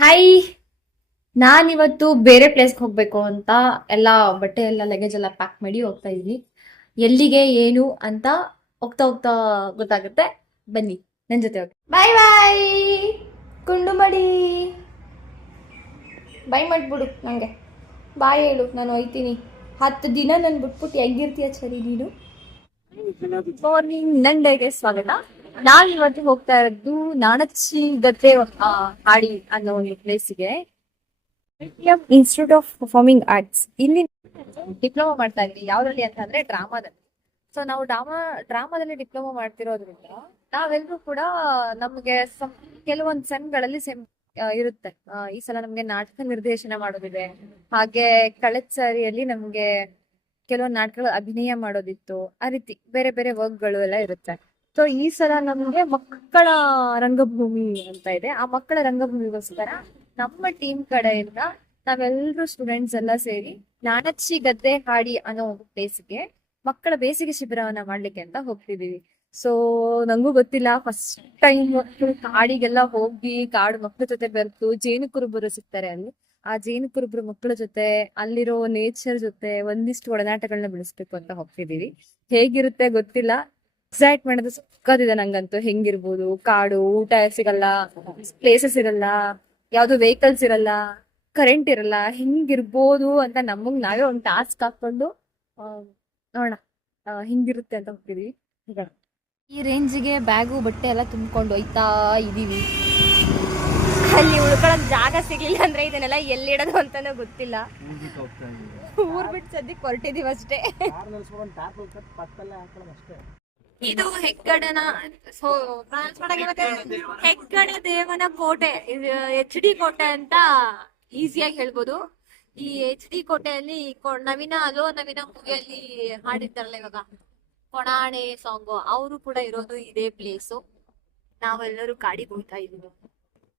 Hi. ನಾನಿವತ್ತು ಬೇರೆ ಪ್ಲೇಸ್ಗೆ ಹೋಗ್ಬೇಕು ಅಂತ ಎಲ್ಲ ಬಟ್ಟೆ ಎಲ್ಲ ಲಗೇಜ್ ಎಲ್ಲ ಪ್ಯಾಕ್ ಮಾಡಿ ಹೋಗ್ತಾ ಇದೀನಿ. ಎಲ್ಲಿಗೆ ಏನು ಅಂತ ಹೋಗ್ತಾ ಹೋಗ್ತಾ ಗೊತ್ತಾಗುತ್ತೆ. ಬನ್ನಿ ನನ್ನ ಜೊತೆ ಹೋಗಿ. ಬಾಯ್ ಬಾಯ್ ಕುಂಡು ಮಡಿ. ಬಾಯ್ ಮಾಡ್ಬಿಡು ನಂಗೆ. ಬಾಯ್ ಹೇಳು, ನಾನು ಹೋಯ್ತೀನಿ. 10 ದಿನ ನನ್ ಬಿಟ್ಬಿಟ್ಟು ಹೆಂಗಿರ್ತೀಯ ಸರಿ ನೀನು. ಗುಡ್ ಮಾರ್ನಿಂಗ್, ನನ್ನ ಡೇಗೆ ಸ್ವಾಗತ. ನಾನ್ ಇವತ್ತು ಹೋಗ್ತಾ ಇರೋದು ನಾಣಚ್ಚಿ ಗದ್ದೆ ಹಾಡಿ ಅನ್ನೋ ಒಂದು ಪ್ಲೇಸಿಗೆ. Institute of performing arts. ಇಲ್ಲಿ ಡಿಪ್ಲೊಮಾ ಮಾಡ್ತಾ ಇದ್ವಿ. ಯಾವ್ದ್ರಲ್ಲಿ ಅಂತ ಅಂದ್ರೆ ಡ್ರಾಮಾದಲ್ಲಿ. ಸೊ ನಾವು ಡ್ರಾಮಾದಲ್ಲಿ ಡಿಪ್ಲೊಮಾ ಮಾಡ್ತಿರೋದ್ರಿಂದ ನಾವೆಲ್ಲರೂ ಕೂಡ ನಮ್ಗೆ ಕೆಲವೊಂದು ಸೆಮ್ಗಳಲ್ಲಿ ಇರುತ್ತೆ. ಈ ಸಲ ನಮ್ಗೆ ನಾಟಕ ನಿರ್ದೇಶನ ಮಾಡೋದಿದೆ. ಹಾಗೆ ಕಳೆದ ಸಾರಿಯಲ್ಲಿ ನಮ್ಗೆ ಕೆಲವೊಂದು ನಾಟಕಗಳು ಅಭಿನಯ ಮಾಡೋದಿತ್ತು. ಆ ರೀತಿ ಬೇರೆ ಬೇರೆ ವರ್ಕ್ಗಳು ಎಲ್ಲ ಇರುತ್ತೆ. ಸೊ ಈ ಸಲ ನಮ್ಗೆ ಮಕ್ಕಳ ರಂಗಭೂಮಿ ಅಂತ ಇದೆ. ಆ ಮಕ್ಕಳ ರಂಗಭೂಮಿಗೋಸ್ಕರ ನಮ್ಮ ಟೀಮ್ ಕಡೆಯಿಂದ ನಾವೆಲ್ಲರೂ ಸ್ಟೂಡೆಂಟ್ಸ್ ಎಲ್ಲ ಸೇರಿ ನಾಣಚ್ಚಿ ಗದ್ದೆ ಹಾಡಿ ಅನ್ನೋ ಒಂದು ಪ್ಲೇಸ್ಗೆ ಮಕ್ಕಳ ಬೇಸಿಗೆ ಶಿಬಿರವನ್ನ ಮಾಡ್ಲಿಕ್ಕೆ ಅಂತ ಹೋಗ್ತಿದೀವಿ. ಸೊ ನಂಗೂ ಗೊತ್ತಿಲ್ಲ, ಫಸ್ಟ್ ಟೈಮ್ ಕಾಡಿಗೆಲ್ಲ ಹೋಗಿ ಕಾಡು ಮಕ್ಕಳ ಜೊತೆ ಬೆರೆತು ಜೇನು ಕುರುಬರು ಸಿಗ್ತಾರೆ ಅಲ್ಲಿ. ಆ ಜೇನು ಕುರುಬರು ಮಕ್ಕಳ ಜೊತೆ ಅಲ್ಲಿರೋ ನೇಚರ್ ಜೊತೆ ಒಂದಿಷ್ಟು ಒಡನಾಟಗಳನ್ನ ಬೆಳೆಸ್ಬೇಕು ಅಂತ ಹೋಗ್ತಿದೀವಿ. ಹೇಗಿರುತ್ತೆ ಗೊತ್ತಿಲ್ಲ, ಎಕ್ಸೈಟ್ಮೆಂಟ್ ಅದು ಸಕ್ಕತ್ತಿದೆ ನಂಗಂತೂ. ಹೆಂಗಿರ್ಬೋದು, ಕಾಡು, ಊಟ ಸಿಗಲ್ಲ, ಪ್ಲೇಸಸ್ ಇರಲ್ಲ, ಯಾವ್ದು ವೆಹಿಕಲ್ಸ್ ಇರಲ್ಲ, ಕರೆಂಟ್ ಇರಲ್ಲ, ಹೆಂಗಿರ್ಬೋದು ಅಂತ ನಮಗ್ ನಾವೇ ಒಂದು ಟಾಸ್ಕ್ ಹಾಕೊಂಡು ನೋಡೋಣ ಹಿಂಗಿರುತ್ತೆ ಅಂತ ಹೋಗ್ತಿದೀವಿ. ಈ ರೇಂಜಿಗೆ ಬ್ಯಾಗು ಬಟ್ಟೆ ಎಲ್ಲ ತುಂಬಿಕೊಂಡು ಹೋಯ್ತಾ ಇದೀವಿ. ಅಲ್ಲಿ ಉಳ್ಕೊಳ್ಳೋದ್ ಜಾಗ ಸಿಗ್ಲಿಲ್ಲ ಅಂದ್ರೆ ಇದನ್ನೆಲ್ಲ ಎಲ್ಲಿಡೋದು ಅಂತಾನೂ ಗೊತ್ತಿಲ್ಲ. ಊರ್ ಬಿಟ್ಟು ಸದ್ಯಕ್ಕೆ ಹೊರಟಿದೀವಿ ಅಷ್ಟೇ. ಇದು ಹೆಗ್ಗಡನ ಹೆಗ್ಗಡ ದೇವನ ಕೋಟೆ. HD ಕೋಟೆ ಅಂತ ಈಸಿಯಾಗಿ ಹೇಳ್ಬೋದು. ಈ HD ಕೋಟೆಯಲ್ಲಿ ನವೀನ ಮೂವಿಯಲ್ಲಿ ಹಾಡಿರ್ತಾರಲ್ಲ ಇವಾಗ ಕೊಣಾಣೆ ಸಾಂಗ್, ಅವರು ಕೂಡ ಇರೋದು ಇದೇ ಪ್ಲೇಸು. ನಾವೆಲ್ಲರೂ ಕಾಡಿಗೆ ಹೋಗ್ತಾ ಇದೀವಿ.